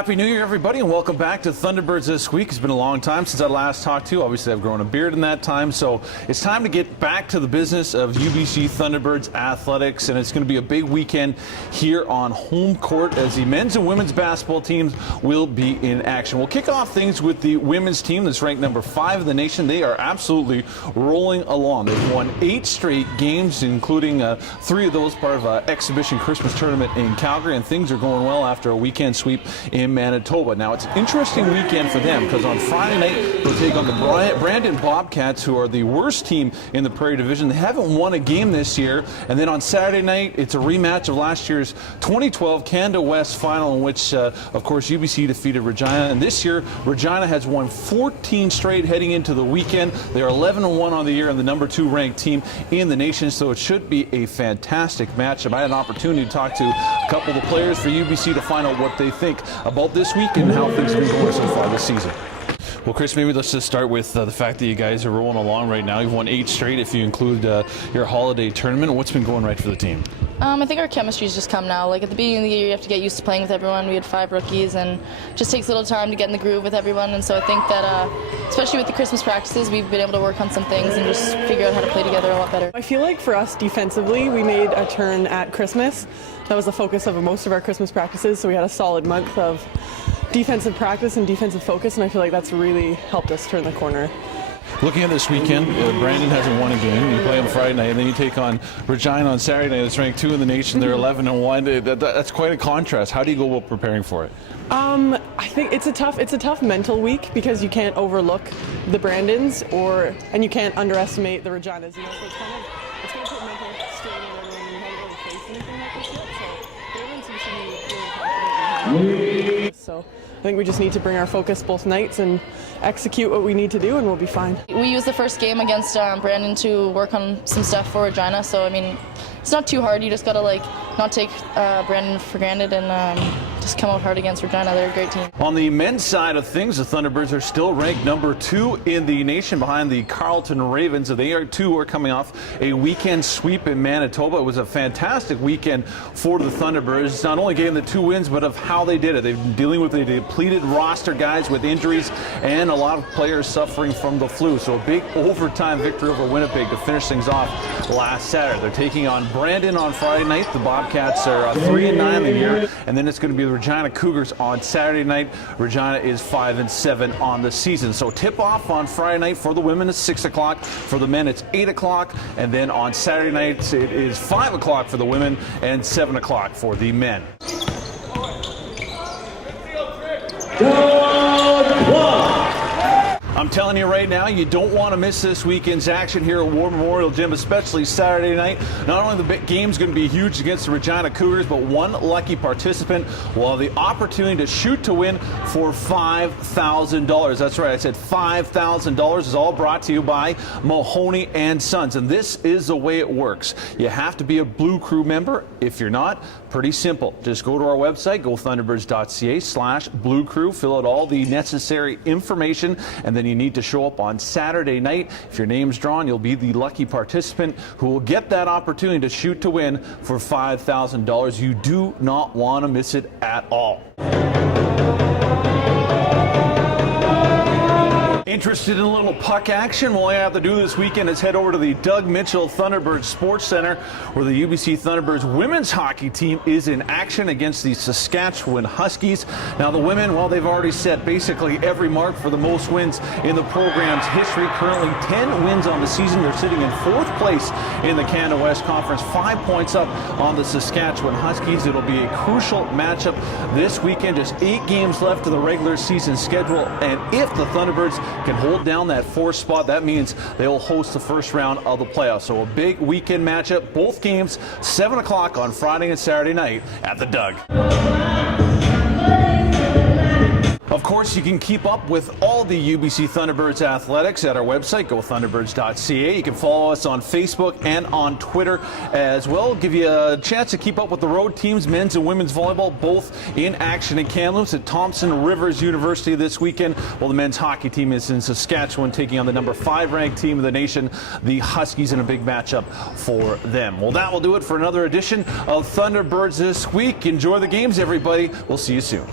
Happy New Year, everybody, and welcome back to Thunderbirds this week. It's been a long time since I last talked to you. Obviously, I've grown a beard in that time, so it's time to get back to the business of UBC Thunderbirds athletics, and it's going to be a big weekend here on home court as the men's and women's basketball teams will be in action. We'll kick off things with the women's team that's ranked number 5 in the nation. They are absolutely rolling along. They've won 8 straight games, including 3 of those part of an exhibition Christmas tournament in Calgary, and things are going well after a weekend sweep in Manitoba. Now, it's an interesting weekend for them because on Friday night they'll take on the Brandon Bobcats, who are the worst team in the Prairie Division. They haven't won a game this year. And then on Saturday night, it's a rematch of last year's 2012 Canada West final, in which, of course, UBC defeated Regina. And this year, Regina has won 14 straight heading into the weekend. They are 11-1 on the year and the number 2 ranked team in the nation, so it should be a fantastic matchup. I had an opportunity to talk to a couple of the players for UBC to find out what they think about this week and how things have been going so far this season. Well, Chris, maybe let's just start with the fact that you guys are rolling along right now. You've won 8 straight if you include your holiday tournament. What's been going right for the team? I think our chemistry's just come now. Like at the beginning of the year, you have to get used to playing with everyone. We had 5 rookies, and it just takes a little time to get in the groove with everyone. And so I think that, especially with the Christmas practices, we've been able to work on some things and just figure out how to play together a lot better. I feel like for us defensively, we made a turn at Christmas. That was the focus of most of our Christmas practices, so we had a solid month of defensive practice and defensive focus, and I feel like that's really helped us turn the corner. Looking at this weekend, Brandon hasn't won a game. You play on Friday night, and then you take on Regina on Saturday night. That's ranked 2 in the nation. They're 11-1. That's quite a contrast. How do you go about preparing for it? I think it's a tough mental week because you can't overlook the Brandons and you can't underestimate the Reginas. You know, so it's going to put mental strain on everyone. You haven't really faced anything like this yet, so everyone seems to be really confident. So I think we just need to bring our focus both nights and execute what we need to do, and we'll be fine. We used the first game against Brandon to work on some stuff for Regina, so I mean, it's not too hard. You just gotta not take Brandon for granted and just come out hard against Regina. They're a great team. On the men's side of things, the Thunderbirds are still ranked number 2 in the nation behind the Carleton Ravens. They are coming off a weekend sweep in Manitoba. It was a fantastic weekend for the Thunderbirds. Not only getting the 2 wins, but of how they did it. They've been dealing with a depleted roster, guys with injuries, and a lot of players suffering from the flu. So a big overtime victory over Winnipeg to finish things off last Saturday. They're taking on Brandon on Friday night. The Bobcats are 3-9 in the year, and then it's going to be the Regina Cougars on Saturday night. Regina is 5-7 on the season. So tip-off on Friday night for the women is 6 o'clock. For the men, it's 8 o'clock. And then on Saturday night, it is 5 o'clock for the women and 7 o'clock for the men. I'm telling you right now, you don't want to miss this weekend's action here at War Memorial Gym, especially Saturday night. Not only the game's going to be huge against the Regina Cougars, but one lucky participant will have the opportunity to shoot to win for $5,000. That's right, I said $5,000 is all brought to you by Mahoney and Sons. And this is the way it works. You have to be a Blue Crew member. If you're not, pretty simple. Just go to our website, gothunderbirds.ca/Blue Crew, fill out all the necessary information, and then you need to show up on Saturday night. If your name's drawn, you'll be the lucky participant who will get that opportunity to shoot to win for $5,000. You do not want to miss it at all. Interested in a little puck action? Well, all you have to do this weekend is head over to the Doug Mitchell Thunderbirds Sports Center, where the UBC Thunderbirds women's hockey team is in action against the Saskatchewan Huskies. Now, the women, well, they've already set basically every mark for the most wins in the program's history. Currently 10 wins on the season. They're sitting in 4th place in the Canada West Conference, 5 points up on the Saskatchewan Huskies. It'll be a crucial matchup this weekend. Just 8 games left to the regular season schedule, and if the Thunderbirds can hold down that 4th spot, that means they will host the first round of the playoffs. So a big weekend matchup. Both games 7 o'clock on Friday and Saturday night at the Doug. Of course, you can keep up with all the UBC Thunderbirds athletics at our website, gothunderbirds.ca. You can follow us on Facebook and on Twitter as well. Give you a chance to keep up with the road teams, men's and women's volleyball, both in action in Kamloops at Thompson Rivers University this weekend. Well, the men's hockey team is in Saskatchewan, taking on the number 5 ranked team of the nation, the Huskies, in a big matchup for them. Well, that will do it for another edition of Thunderbirds this week. Enjoy the games, everybody. We'll see you soon.